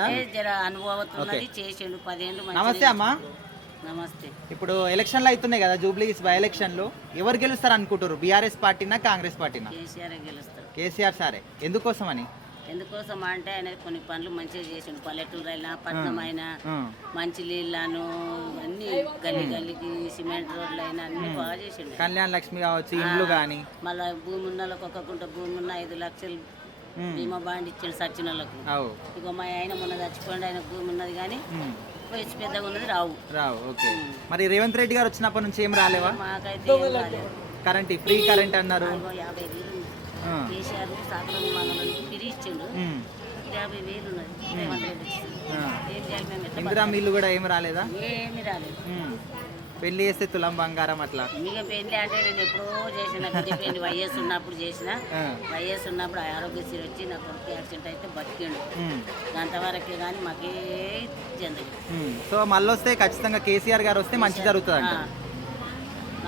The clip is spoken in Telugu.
అన్నట. జర అనుభవతున్నది చేసిండు 10 ఏళ్ళు నమస్తే అమ్మా. నమస్తే. ఇప్పుడు ఎలక్షన్లు అవుతున్నాయి కదా, జూబ్లీ బై ఎలక్షన్లు, ఎవరు గెలుస్తారు అనుకుంటారు? బీఆర్ఎస్ పార్టీనా కాంగ్రెస్ పార్టీనా? కేసీఆర్ గెలుస్తాడు. కేసీఆర్ సారే. ఎందుకోసం అని? ఎందుకోసం అంటే ఆయన కొన్ని పనులు మంచిగా చేసిండు. పల్లెటూరు అయినా పట్నం అయినా మంచి నీళ్ళను అన్ని గల్లీ గల్లీకి సిమెంట్ రోడ్లు అయినా అన్ని బాగా చేసిండు. కళ్యాణ లక్ష్మి కావచ్చు, ఇండ్లు కానీ, మళ్ళీ భూమి ఉన్న వాళ్ళకి ఒక గుంట భూమి ఉన్న 5 లక్షలు బీమా బాండ్ ఇచ్చిండు సచ్చిన వాళ్ళకు. ఇక మా ఆయన మొన్న చచ్చిపోయిండు, ఆయన భూమి ఉన్నది కానీ వయసు పెద్దగా ఉన్నది రావు. ఓకే. మరి రేవంత్ రెడ్డి గారు వచ్చినప్పటి నుంచి ఏం రాలేవా? మాకైతే ఏం రాలేదు. కరెంట్ ఫ్రీ కరెంట్ అన్నారు. 50,000 కేసీఆర్ సాకులను మనల్ని పిరి ఇచ్చిండు. 50,000 ఉన్నది రేవంత్ రెడ్డి ఇచ్చిండు. ఏం చేయాలి మేము? ఇందిరా మిల్లు కూడా ఏం రాలేదా? ఏమి రాలేదు. పెళ్లి చేస్తే తులం బంగారం అట్లా. ఇక పెళ్లి అంటే నేను ఎప్పుడో చేసిన, బిడ్డ పెళ్లి వైఎస్ ఉన్నప్పుడు చేసిన. వైఎస్ ఉన్నప్పుడు ఆరోగ్యశ్రీ వచ్చి నా కొడుకు యాక్సిడెంట్ అయితే బతికిండు. అంతవరకే కానీ మాకే చెందదు. సో మళ్ళీ వస్తే ఖచ్చితంగా కేసీఆర్ గారు వస్తే మంచి జరుగుతుంది అంట.